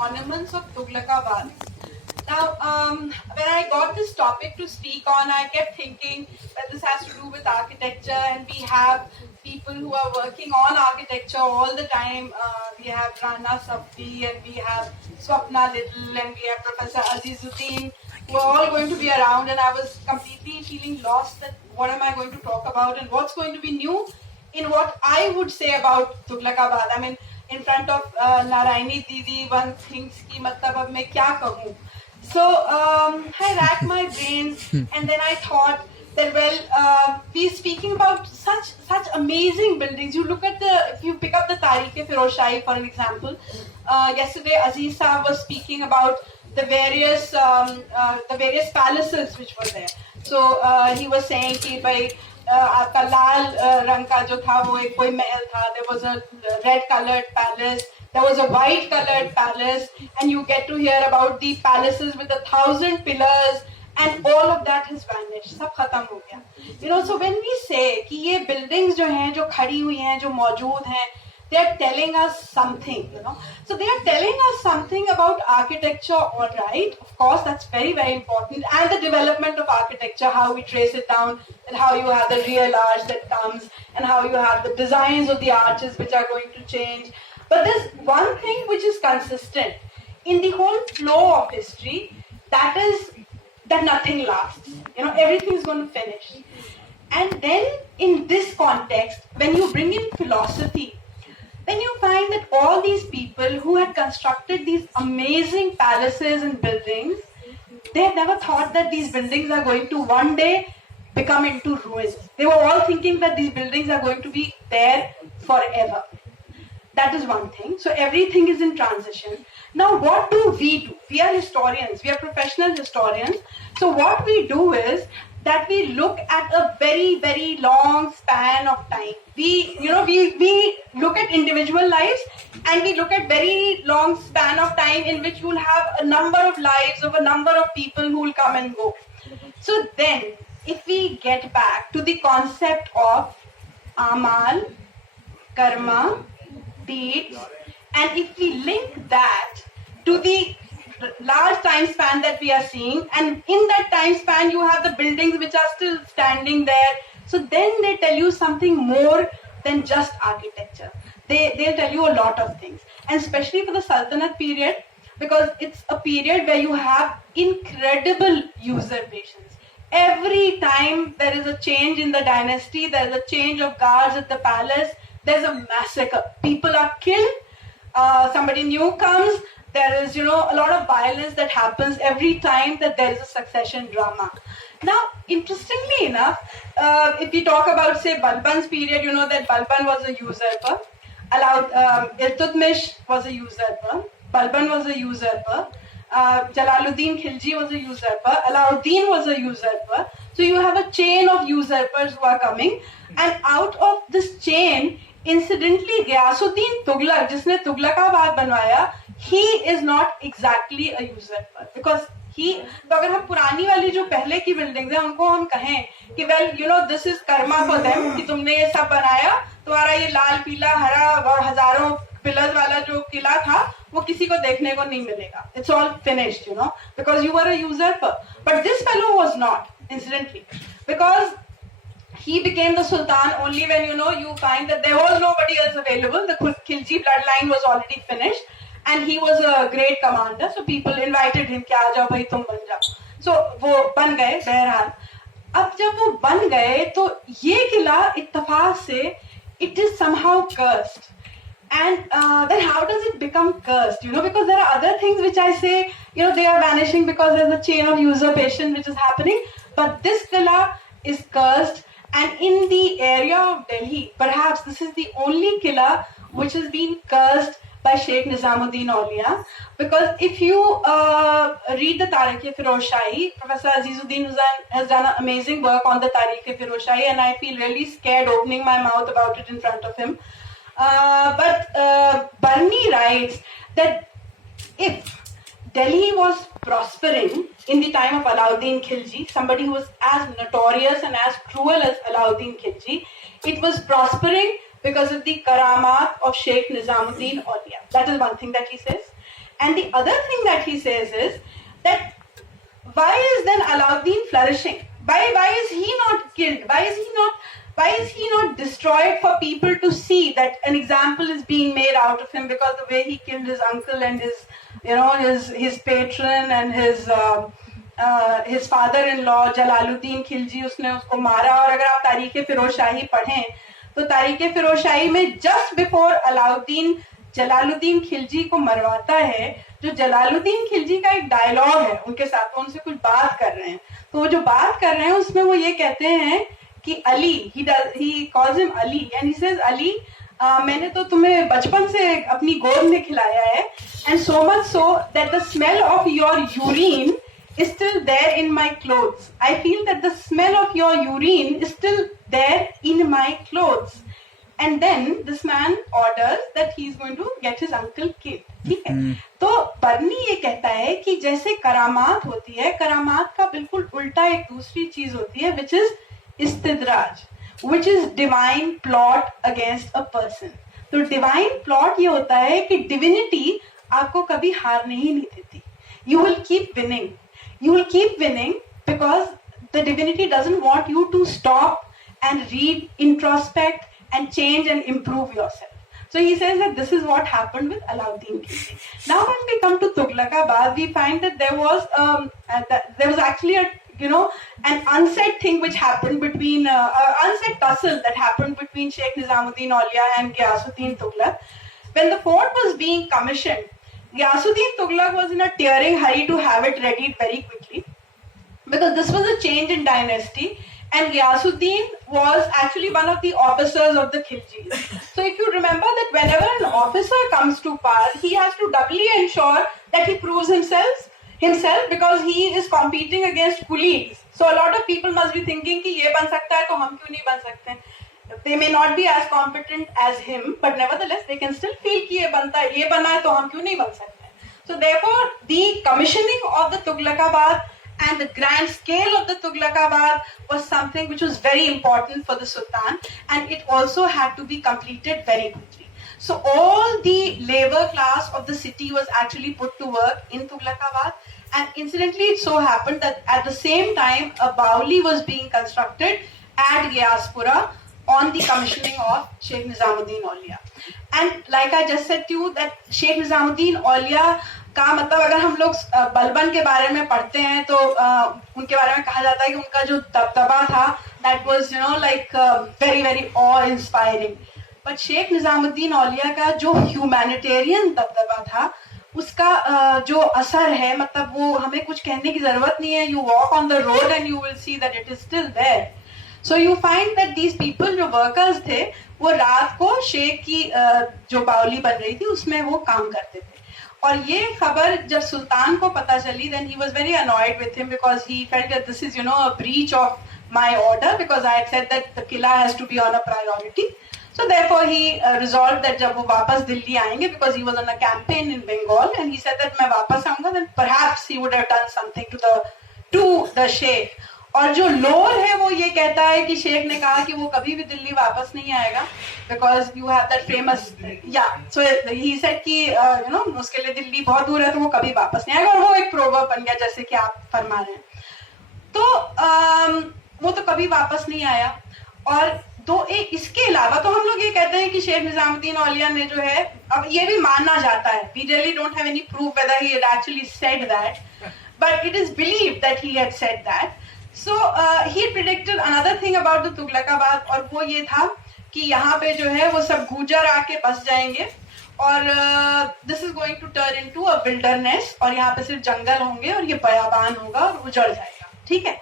Ornaments of Tughlaqabad. Now, when I got this topic to speak on, I kept thinking that this has to do with architecture, and we have people who are working on architecture all the time. We have Rana Sabti, and we have Swapna Little, and we have Professor Azizuddin, who are all going to be around, and I was completely feeling lost that what am I going to talk about and what's going to be new in what I would say about Tughlaqabad. I mean, in front of Narayani Didi, one thinks ki matlab ab main kya kahun. So I racked my brains, and then I thought that we're speaking about such amazing buildings. You look at if you pick up the Tariq-e-Firozshahi for an example. Yesterday, Aziz Saab was speaking about the various palaces which were there. So he was saying कि भाई आपका लाल रंग का जो था वो एक कोई महल था. There was a red colored palace. There was a white colored palace, and you get to hear about the palaces with 1,000 pillars, and all of that has vanished. सब खत्म हो गया. So when we say कि ये buildings जो हैं, जो खड़ी हुई हैं, जो मौजूद हैं, they are telling us something. So they are telling us something about architecture, all right. Of course, that's very, very important. And the development of architecture, how we trace it down, and how you have the real arch that comes, and how you have the designs of the arches which are going to change. But there's one thing which is consistent in the whole flow of history, that is that nothing lasts. Everything is going to finish. And then in this context, when you bring in philosophy, then you find that all these people who had constructed these amazing palaces and buildings, they had never thought that these buildings are going to one day become into ruins. They were all thinking that these buildings are going to be there forever. That is one thing. So everything is in transition. Now what do? We are historians. We are professional historians. So what we do is that we look at a very, very long span of time. We look at individual lives, and we look at very long span of time in which you will have a number of lives of a number of people who will come and go. So then, if we get back to the concept of amal, karma, deeds, and if we link that to the large time span that we are seeing, and in that time span you have the buildings which are still standing there, so then they tell you something more than just architecture. They'll tell you a lot of things, and especially for the Sultanate period, because it's a period where you have incredible usurpations. Every time there is a change in the dynasty, there is a change of guards at the palace, there's a massacre. People are killed, somebody new comes. There is, a lot of violence that happens every time that there is a succession drama. Now, interestingly enough, if we talk about, say, Balban's period, that Balban was a usurper. Iltutmish was a usurper. Balban was a usurper. Jalaluddin Khilji was a usurper. Alauddin was a usurper. So you have a chain of usurpers who are coming. And out of this chain, incidentally, Ghiyasuddin Tughlaq, जिसने Tughlaqabad बनवाया, he is not exactly a usurper, because तो अगर हम पुरानी वाली जो पहले की बिल्डिंग्स हैं उनको हम कहें कि this is karma for them, कि तुमने ये सब बनाया, तुम्हारा ये लाल पीला हरा और हजारों पिलर्स वाला जो किला था वो किसी को देखने को नहीं मिलेगा. It's all finished, because you were a usurper. But this fellow was not, incidentally, because he became the Sultan only when you find that there was nobody else available. The Khilji bloodline was already finished, and he was a great commander. So people invited him कि आ जाओ भाई तुम बन जाओ. So वो बन गए बहरहाल. अब जब वो बन गए तो ये किला इत्तेफाक से it is somehow cursed. And then how does it become cursed? Because there are other things which I say, they are vanishing because there's a chain of usurpation which is happening. But this killa is cursed. And in the area of Delhi, perhaps this is the only killa which has been cursed by Sheikh Nizamuddin Auliya. Because if you read the Tariq-e-Firozshahi, Professor Azizuddin has done an amazing work on the Tariq-e-Firozshahi, and I feel really scared opening my mouth about it in front of him. But Barni writes that if Delhi was prospering in the time of Alauddin Khilji, somebody who was as notorious and as cruel as Alauddin Khilji, it was prospering because of the karamat of Sheikh Nizamuddin Auliya. That is one thing that he says. And the other thing that he says is that why is then Alauddin flourishing? Why is he not killed? Why is he not destroyed for people to see that an example is being made out of him because the way he killed his uncle and his patron and his father-in-law Jalaluddin Khilji, उसने उसको मारा. और अगर आप तारीख़ फिरोज शाही पढ़ें तो तारीख़ फिरोज शाही में just before अलाउद्दीन जलालुद्दीन खिलजी को मरवाता है, जो जलालुद्दीन खिलजी का एक डायलॉग है उनके साथ, तो उनसे कुछ बात कर रहे हैं, तो वो जो बात कर रहे हैं उसमें वो ये कहते हैं कि Ali, he calls him Ali and he says, Ali मैंने तो तुम्हें बचपन से अपनी गोद में खिलाया है, and so much so that the smell of your urine is still there in my clothes. I feel that the smell of your urine is still there in my clothes. And then this man orders that he is going to get his uncle killed. ठीक है? तो बर्नी ये कहता है कि जैसे करामात होती है, करामात का बिल्कुल उल्टा एक दूसरी चीज होती है, which is इस्तिद्राज, which is divine plot against a person. तो divine plot ये होता है कि divinity आपको कभी हारने ही नहीं देती. You will keep winning. You will keep winning because the divinity doesn't want you to stop and read, introspect, and change and improve yourself. So he says that this is what happened with Alauddin Khilji. Now when we come to Tughlaqabad, we find that there was actually an unsaid thing which happened between unsaid tussle that happened between Sheikh Nizamuddin Auliya and Ghiyasuddin Tughlaq. When the fort was being commissioned, Ghiyasuddin Tughlaq was in a tearing hurry to have it readied very quickly because this was a change in dynasty. And Ghiyasuddin was actually one of the officers of the Khiljis. So if you remember that whenever an officer comes to power, he has to doubly ensure that he proves himself because he is competing against colleagues. So a lot of people must be thinking कि ये बन सकता है तो हम क्यों नहीं बन सकते? They may not be as competent as him, but nevertheless they can still feel कि ये बनता है, ये बना है तो हम क्यों नहीं बन सकते? So therefore the commissioning of the Tughlaqabad and the grand scale of the Tughlaqabad was something which was very important for the Sultan, and it also had to be completed very quickly. So all the labor class of the city was actually put to work in Tughlaqabad, and incidentally it so happened that at the same time a Bauli was being constructed at Ghiyaspura on the commissioning of Sheikh Nizamuddin Auliya. And like I just said to you that Sheikh Nizamuddin Auliya का मतलब अगर हम लोग बलबन के बारे में पढ़ते हैं तो उनके बारे में कहा जाता है कि उनका जो दबदबा था that was like very very awe inspiring. But Sheikh Nizamuddin Auliya का जो humanitarian दबदबा था उसका जो असर है मतलब वो हमें कुछ कहने की जरूरत नहीं है. You walk on the road and you will see that it is still there. So you find that these people जो workers थे वो रात को शेख की जो बावली बन रही थी उसमें वो काम करते थे. और ये खबर जब सुल्तान को पता चली, then he was very annoyed with him because he felt that this is a breach of my order because I had said that the killa has to be on a priority. So therefore he resolved that जब वो वापस दिल्ली आएंगे because he was on a campaign in Bengal and he said that मैं वापस आऊंगा then perhaps he would have done something to the sheikh. और जो लोर है वो ये कहता है कि शेख ने कहा कि वो कभी भी दिल्ली वापस नहीं आएगा because you have that famous so he said कि उसके लिए दिल्ली बहुत दूर है तो वो कभी वापस नहीं आएगा और वो एक प्रोवर्ब बन गया जैसे कि आप फरमा रहे हैं. तो वो तो कभी वापस नहीं आया. और इसके अलावा तो हम लोग ये कहते हैं कि शेख निजामुद्दीन औलिया ने जो है अब ये भी मानना जाता है, we really don't have any proof whether he had actually said that, but it is believed that he had said that. So he predicted another thing about the Tughlaqabad और वो ये था कि यहाँ पे जो है वो सब गुजर आके बस जाएंगे और this is going to turn into a wilderness और यहाँ पे सिर्फ जंगल होंगे और ये बयाबान होगा और उजड़ जाएगा. ठीक है,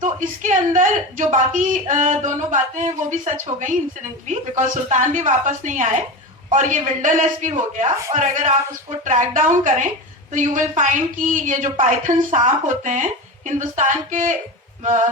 तो इसके अंदर जो बाकी दोनों बातें हैं वो भी सच हो गई इंसिडेंटली बिकॉज सुल्तान भी वापस नहीं आए और ये विल्डरनेस भी हो गया. और अगर आप उसको ट्रैक डाउन करें तो यू विल फाइंड कि ये जो पाइथन सांप होते हैं हिंदुस्तान के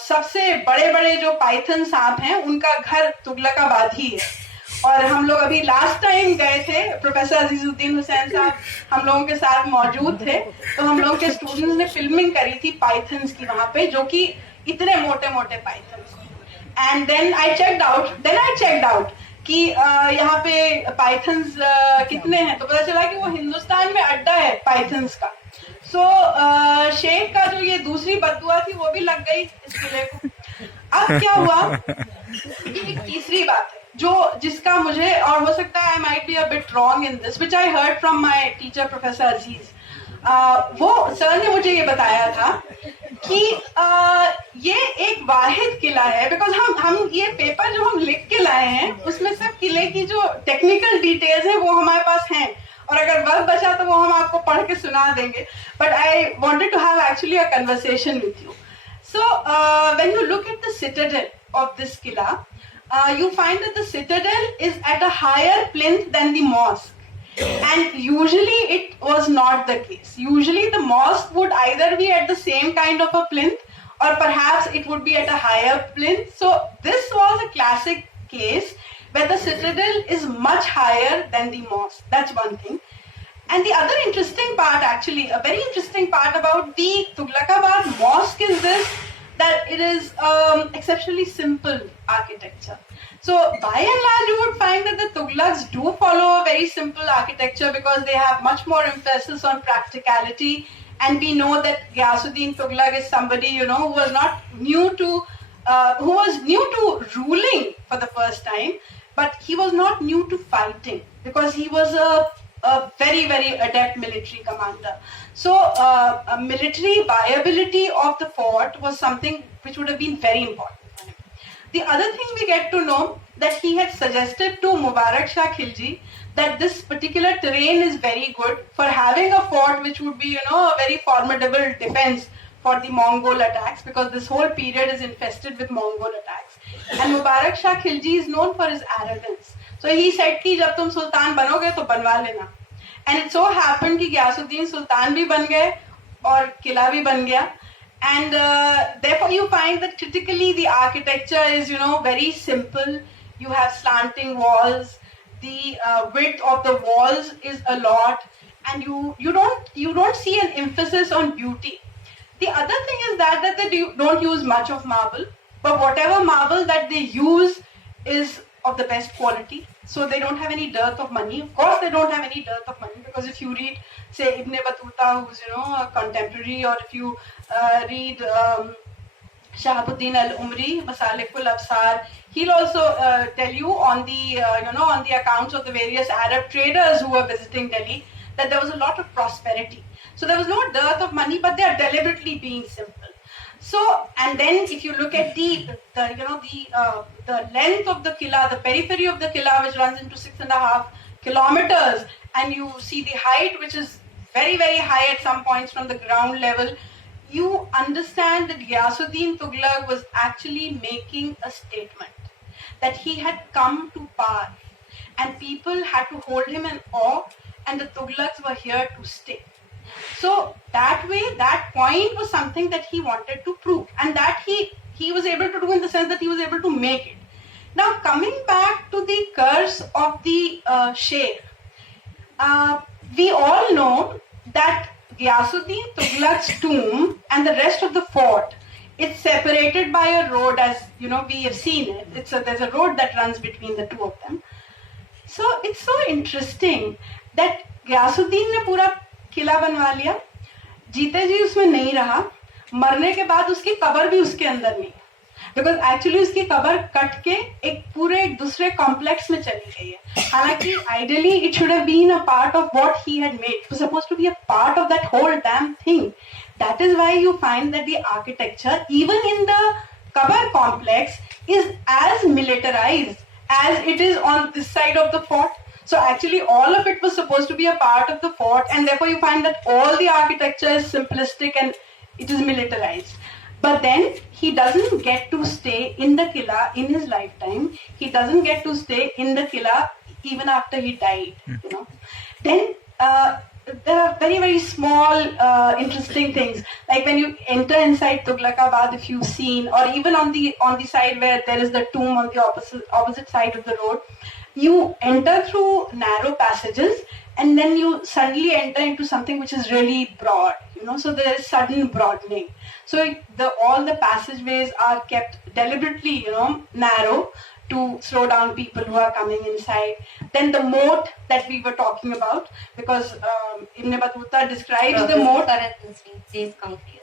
सबसे बड़े बड़े जो पाइथन सांप हैं उनका घर तुगलकाबाद ही है. और हम लोग अभी लास्ट टाइम गए थे, प्रोफेसर अजीजुद्दीन हुसैन साहब हम लोगों के साथ मौजूद थे, तो हम लोगों के स्टूडेंट्स ने फिल्मिंग करी थी पाइथन्स की वहां पे जो कि इतने मोटे मोटे pythons. And then I checked out कि यहाँ पे पाइथन्स कितने हैं, तो पता चला कि वो हिंदुस्तान में अड्डा है पाइथन्स का. सो शेख का जो ये दूसरी बददुआ थी वो भी लग गई इस किले को. अब क्या हुआ, एक तीसरी बात है जो जिसका मुझे, और हो सकता है I might be a bit wrong in this, which I heard from my teacher professor Aziz. वो सर ने मुझे ये बताया था कि ये एक वाहिद किला है, बिकॉज हम ये पेपर जो हम लिख के लाए हैं उसमें सब किले की जो टेक्निकल डिटेल्स है वो हमारे पास हैं, और अगर वक्त बचा तो वो हम आपको पढ़ के सुना देंगे. But I wanted to have actually a conversation with you. So when you look at the citadel of this killa, you find that the citadel is at a higher plinth than the mosque. And usually it was not the case. Usually the mosque would either be at the same kind of a plinth, or perhaps it would be at a higher plinth. So this was a classic case where the citadel is much higher than the mosque. That's one thing. And the other interesting part, actually, a very interesting part about the Tughlaqabad mosque is this, that it is exceptionally simple architecture. So by and large, you would find that the Tughlaqs do follow a very simple architecture because they have much more emphasis on practicality. And we know that Ghiyasuddin Tughlaq is somebody, who was not new to, who was new to ruling for the first time, but he was not new to fighting because he was a very, very adept military commander. So military viability of the fort was something which would have been very important for him. The other thing we get to know that he had suggested to Mubarak Shah Khilji that this particular terrain is very good for having a fort which would be, a very formidable defense for the Mongol attacks, because this whole period is infested with Mongol attacks. And Mubarak Shah Khilji is known for his arrogance. So he said कि जब तुम सुल्तान बनोगे तो बनवा लेना. And it so happened कि गियासुद्दीन सुल्तान भी बन गए और किला भी बन गया. And therefore you find that critically the architecture is, very simple. You have slanting walls. The width of the walls is a lot, and you don't see an emphasis on beauty. The other thing is that they don't use much of marble, but whatever marble that they use is of the best quality. So they don't have any dearth of money. Of course, they don't have any dearth of money, because if you read, say, Ibn Battuta, who's a contemporary, or if you read Shahabuddin al-Umri, Masalikul Absar, he'll also tell you on the on the accounts of the various Arab traders who were visiting Delhi that there was a lot of prosperity. So there was no dearth of money, but they are deliberately being simple. So, and then if you look at the length of the Qilla, the periphery of the Qilla, which runs into 6.5 kilometers, and you see the height, which is very, very high at some points from the ground level, you understand that Ghiyasuddin Tughlaq was actually making a statement that he had come to power, and people had to hold him in awe, and the Tughlaqs were here to stay. So that way, that point was something that he wanted to prove, and that he was able to do in the sense that he was able to make it. Now, coming back to the curse of the Sheikh, we all know that Ghiyasuddin Tughlaq's tomb and the rest of the fort, it's separated by a road, as we have seen it. There's a road that runs between the two of them. So it's so interesting that Ghiyasuddin ने पूरा किला बनवा लिया, जीते जी उसमें नहीं रहा, मरने के बाद उसकी कब्र भी उसके अंदर नहीं, बिकॉज एक्चुअली उसकी कब्र कट के एक पूरे दूसरे कॉम्प्लेक्स में चली गई है. हालांकि ideally it should have been a part of what he had made, it was supposed to be a part of that whole damn thing. That is why you find that the architecture, even in the Qabr complex, is as militarized as it is on this side of the fort. So actually all of it was supposed to be a part of the fort, and therefore you find that all the architecture is simplistic and it is militarized. But then he doesn't get to stay in the Qilla in his lifetime. He doesn't get to stay in the Qilla even after he died. Then there are very, very small interesting things, like when you enter inside Tughlaqabad, if you've seen, or even on the side where there is the tomb on the opposite side of the road, you enter through narrow passages, and then you suddenly enter into something which is really broad, so there is sudden broadening. So all the passageways are kept deliberately, narrow, to slow down people who are coming inside. Then the moat that we were talking about, because Ibn Battuta describes the moat. Farhat, Nasreen, please conclude.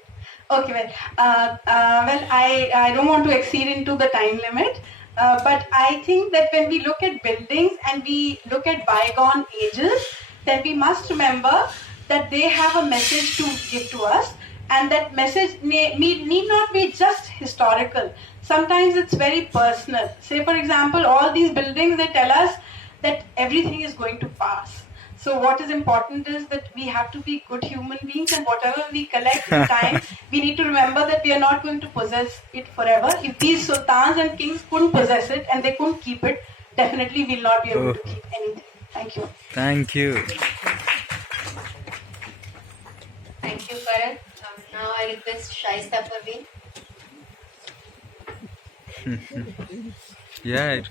Okay, well, I don't want to exceed into the time limit, but I think that when we look at buildings and we look at bygone ages, then we must remember that they have a message to give to us, and that message need not be just historical. Sometimes it's very personal. Say, for example, all these buildings, they tell us that everything is going to pass. So what is important is that we have to be good human beings, and whatever we collect in time, we need to remember that we are not going to possess it forever. If these sultans and kings couldn't possess it and they couldn't keep it, definitely we'll not be able to keep anything. Thank you. Thank you. Thank you, Farhat. Now I request Shaista Parveen. Yeah.